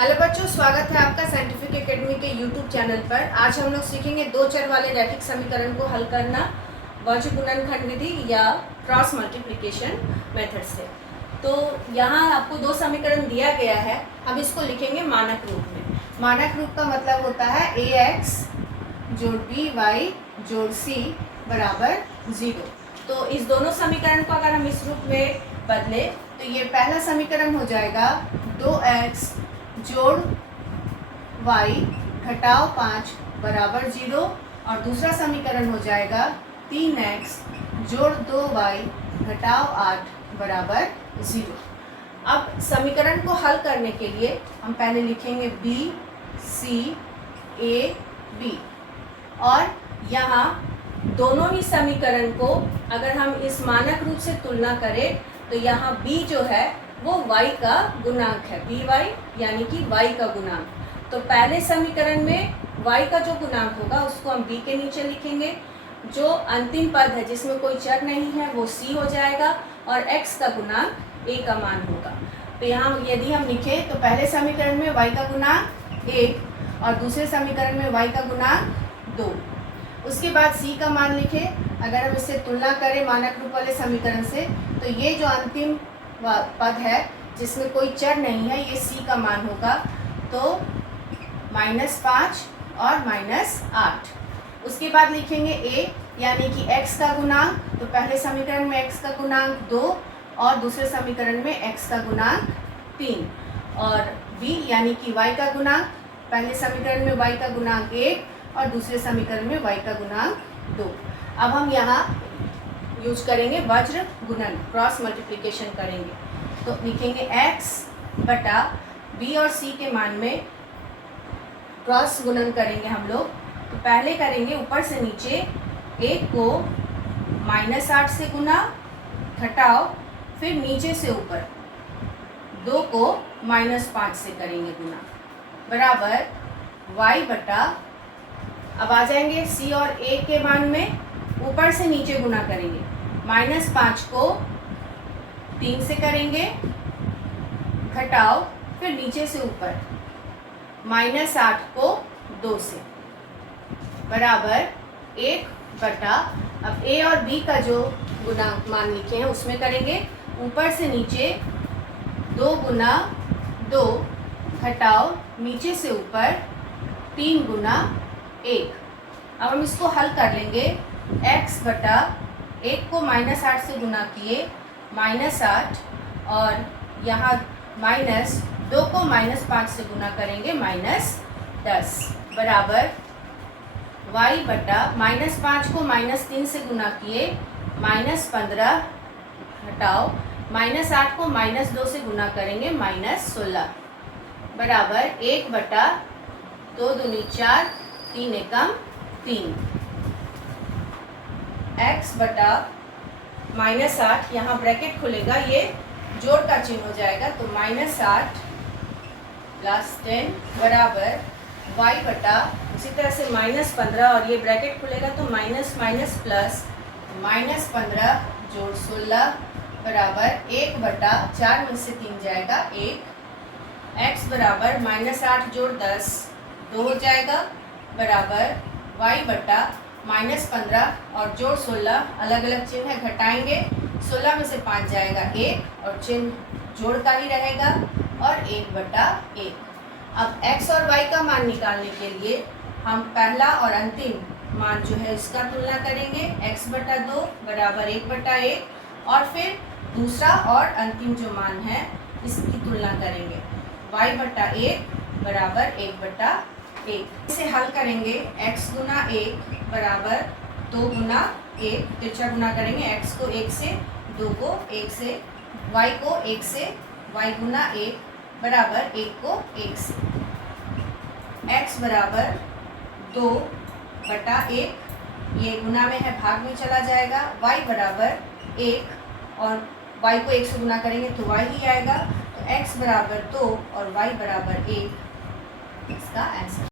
Hello बच्चों, स्वागत है आपका साइंटिफिक एकेडमी के यूट्यूब चैनल पर। आज हम लोग सीखेंगे दो चर वाले रैखिक समीकरण को हल करना वज्र गुणनखंड विधि या क्रॉस मल्टीप्लिकेशन मेथड से। तो यहाँ आपको दो समीकरण दिया गया है, हम इसको लिखेंगे मानक रूप में। मानक रूप का मतलब होता है ax जोड़ by जोड़ c बराबर 0। तो इस दोनों समीकरण को अगर हम इस रूप में बदले तो ये पहला समीकरण हो जाएगा 2x जोड़ y घटाव 5 बराबर 0 और दूसरा समीकरण हो जाएगा 3x जोड़ 2y घटाव 8 बराबर 0। अब समीकरण को हल करने के लिए हम पहले लिखेंगे b c a b और यहाँ दोनों ही समीकरण को अगर हम इस मानक रूप से तुलना करें तो यहाँ b जो है वो y का गुणांक है, by यानी कि y का गुणांक। तो पहले समीकरण में y का जो गुणांक होगा उसको हम b के नीचे लिखेंगे। जो अंतिम पद है जिसमें कोई चर नहीं है वो c हो जाएगा और x का गुणांक a का मान होगा। तो यहाँ यदि हम लिखें तो पहले समीकरण में y का गुणांक 1 और दूसरे समीकरण में y का गुणांक 2। उसके बाद c का मान लिखें। अगर हम इससे तुलना करें मानक रूप वाले समीकरण से तो ये जो अंतिम पद है जिसमें कोई चर नहीं है ये c का मान होगा, तो -5 और -8। उसके बाद लिखेंगे a यानी कि x का गुणांक। तो पहले समीकरण में x का गुणांक 2 और दूसरे समीकरण में x का गुणांक 3 और b यानी कि y का गुणांक। पहले समीकरण में y का गुणांक 1 और दूसरे समीकरण में y का गुणांक 2। अब हम यहाँ यूज करेंगे वज्र गुणन, क्रॉस मल्टीप्लिकेशन करेंगे। तो लिखेंगे x बटा b और c के मान में क्रॉस गुणन करेंगे हम लोग। तो पहले करेंगे ऊपर से नीचे, 1 को -8 से गुना घटाओ, फिर नीचे से ऊपर 2 को -5 से करेंगे गुना बराबर y बटा, अब आ जाएंगे c और a के मान में ऊपर से नीचे गुना करेंगे। -5 को 3 से करेंगे घटाओ, फिर नीचे से ऊपर -8 को 2 से बराबर 1 बटा, अब a और b का जो गुणांक मान लिखे हैं उसमें करेंगे ऊपर से नीचे 2 गुना 2 घटाओ नीचे से ऊपर 3 गुना 1। अब हम इसको हल कर लेंगे। x बटा 1 को -8 से गुना किए -8 और यहाँ -2 को -5 से गुना करेंगे -10 बराबर y बटा -5 को -3 से गुना किए -15 घटाओ -8 को -2 से गुना करेंगे -16 बराबर 1 बटा 2 दूनी 4 3 एकम 3। x बटा -8 यहाँ ब्रैकेट खुलेगा, ये जोड़ का चिन्ह हो जाएगा, तो -8 प्लस 10 बराबर y बटा, उसी तरह से -15 और ये ब्रैकेट खुलेगा तो माइनस माइनस प्लस -15 जोड़ 16 बराबर 1 बटा 4 में से 3 जाएगा 1। x बराबर -8 जोड़ 10 2 हो जाएगा बराबर y बटा -15 और जोड़ 16, अलग अलग चिन्ह है, घटाएंगे 16 में से 5 जाएगा 1 और चिन्ह जोड़ का ही रहेगा और 1 बटा 1। अब x और y का मान निकालने के लिए हम पहला और अंतिम मान जो है इसका तुलना करेंगे। x बटा 2 बराबर 1 बटा 1 और फिर दूसरा और अंतिम जो मान है इसकी तुलना करेंगे। y बटा 1 बराबर 1 बटा 1। इसे हल करेंगे। x गुना 1 बराबर 2 गुना 1, तिरछा गुना करेंगे, x को 1 से, 2 को 1 से, y को 1 से, y गुना 1 बराबर 1 को 1 से। x बराबर 2 बटा 1, ये गुना में है भाग में चला जाएगा, y बराबर 1 और y को 1 से गुना करेंगे तो y ही आएगा। तो x बराबर 2 और y बराबर 1 इसका आंसर।